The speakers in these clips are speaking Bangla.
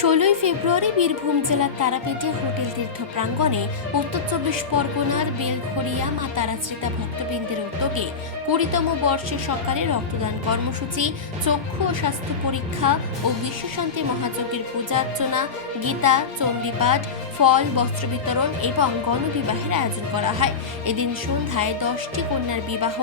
ষোলোই ফেব্রুয়ারি বীরভূম জেলার তারাপীঠে হোটেল তীর্থ প্রাঙ্গণে উত্তর চব্বিশ পরগনার বেলঘরিয়া মা তারাশ্রিতা ভক্তবৃন্দের উদ্যোগে কুড়িতম বর্ষে সকালে রক্তদান কর্মসূচি, চক্ষু ও স্বাস্থ্য পরীক্ষা ও বিশ্বশান্তি মহাযজ্ঞের পূজা অর্চনা, গীতা, চণ্ডীপাঠ, ফল, বস্ত্র বিতরণ এবং গণবিবাহের আয়োজন করা হয়। এদিন সন্ধ্যায় দশটি কন্যার বিবাহ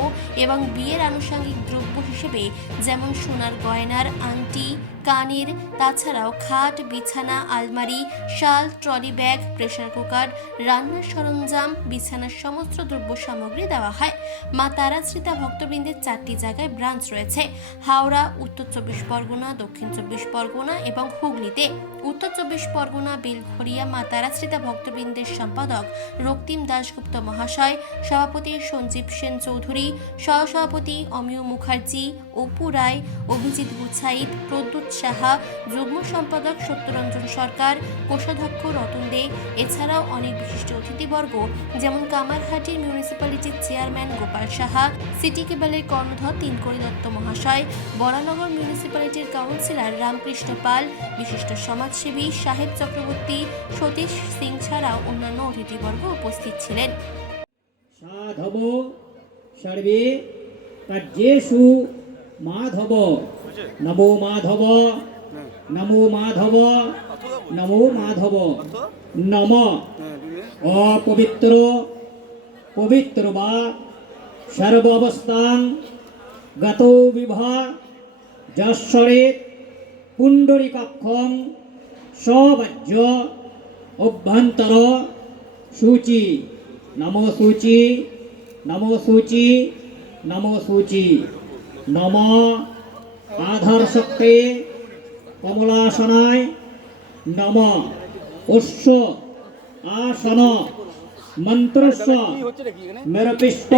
এবং বিয়ের আনুষঙ্গিক দ্রব্য হিসেবে যেমন সোনার গয়নার আংটি, কানের, তাছাড়াও খাট, বিছানা, আলমারি, শাল, ট্রলি ব্যাগ প্রেশার কুকার, রান্নার সরঞ্জাম, বিছানার সমস্ত দ্রব্য সামগ্রী দেওয়া হয়। মা তারাশ্রিতা ভক্তবৃন্দের চারটি জায়গায় ব্রাঞ্চ রয়েছে। হাওড়া, উত্তর চব্বিশ পরগনা, দক্ষিণ চব্বিশ পরগনা এবং হুগলিতে। উত্তর চব্বিশ পরগনা বেলঘরিয়া মা তারাশ্রিতা ভক্তবৃন্দের সম্পাদক রক্তিম দাশগুপ্ত মহাশয়, সভাপতি সঞ্জীব সেন চৌধুরী, সহসভাপতি অমিয় মুখার্জি, অপু রায়, অভিজিৎ গুছাইত, প্রদ্যুৎ সাহা, যুগ্ম সম্পাদক সত্যরঞ্জন সরকার, কোষাধ্যক্ষ রতন দে, এছাড়াও অনেক বিশিষ্ট অতিথিবর্গ যেমন কামারহাটির মিউনিসিপ্যালিটির চেয়ারম্যান গোপাল সাহা সিটি কেবলের কর্ণধর তিনকড়ি দত্ত মহাশয়, বরানগর মিউনিসিপ্যালিটির কাউন্সিলর রামকৃষ্ণ পাল, বিশিষ্ট সমাজসেবী সাহেব চক্রবর্তী, সতীশ সিং ছাড়াও অন্যান্য অতিথিবর্গ উপস্থিত ছিলেন। সাধব সর্বে কার্যেষু মাধব, নমো মাধব নমো মাধব নমো মাধব, নম। অপবিত্র, পবিত্র বা সর্ব অবস্থান গত বিভা যশ্বরে পুণ্ডরিকাক্ষম সবাজ্য অভ্যন্তর সূচি। নমো সূচি নমো সূচি নমো সূচি। নম আধার শক্তি কমলাসনায়। নম উৎস আসন ಮಂತ್ರಸ್ವ ಮೆರಪಿಷ್ಟ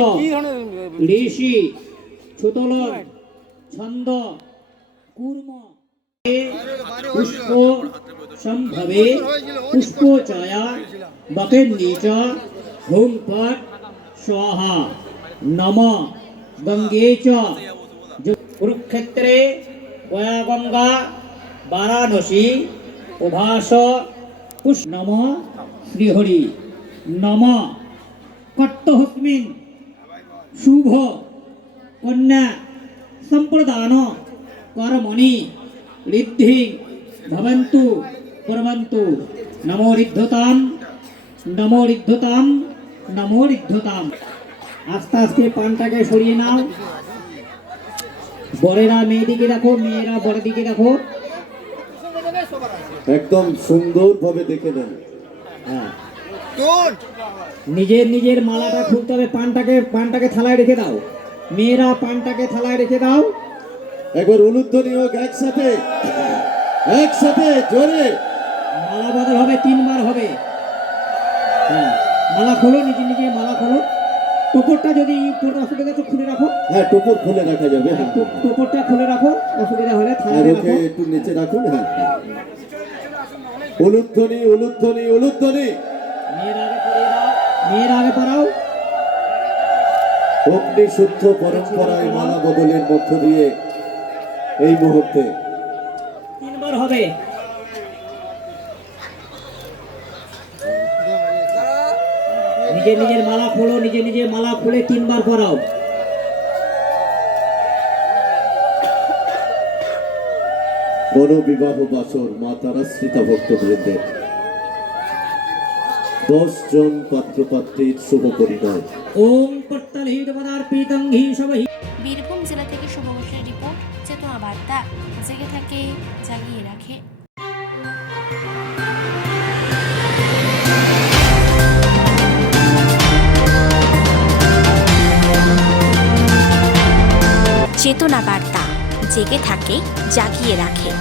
ಲೀಶಿ ಚುತಲ ಛಂದ संभवे पर स्वाहा नम गंगे च वया गंगा वाराणसी उभास पुष्प नम श्रीहरि নম। কট্টহস্মিন। শুভ। কন্যা। সম্প্রদান। কর্মণি। ঋদ্ধি। ভবন্তু। কুর্বন্তু নমো ঋদ্ধতাম। নমো ঋদ্ধতাম। নমো ঋদ্ধতাম। আস্তে আস্তে পানটাকে সরিয়ে নাও। বরেরা মেয়েদিকে রাখো মেয়েরা বড় দিকে রাখো একদম সুন্দরভাবে দেখে নেন। হ্যাঁ। নিজের নিজের মালাটা খুলতে হবে পানটাকে পানটাকে থালায় রেখে দাও। মেয়েরা পানটাকে থালায় রেখে দাও। একবার উলুধ্বনি হোক একসাথে একসাথে জোরে। মালা বদল হবে তিনবার হবে। হ্যাঁ মালা খোলো নিজে নিজে মালা খোলো। টোপরটা যদি অসুবিধা তো খুলে রাখো। হ্যাঁ টুপুর খুলে রাখা যাবে হ্যাঁ। টোপরটা খুলে রাখো অসুবিধা হলে থালায় ওকে রাখো। একটু নিচে রাখুন হ্যাঁ। হ্যাঁ। উলুধ্বনি উলুধ্বনি উলুধ্বনি মেয়েরা আগে পড়াও অগ্নি শুদ্ধ পরম্পরায় মালা বদলের মধ্য দিয়ে এই মুহূর্তে তিনবার হবে। নিজের নিজের মালা খোলো নিজে নিজে মালা খুলে তিনবার পরাও গণবিবাহ বাসর মা তারাশ্রিতা ভক্তবৃন্দের। দশ জন পাত্রপাত্রীর শুভ পরিণয়। ওম পট্টলহিত পদার্পিতং ঘি সবহি বীরভূম জেলা থেকে শুভ ঘোষের রিপোর্ট চেতনা বার্তা। জেগে থাকে জাগিয়ে রাখে। চেতনা বার্তা জেগে থাকে জাগিয়ে রাখে।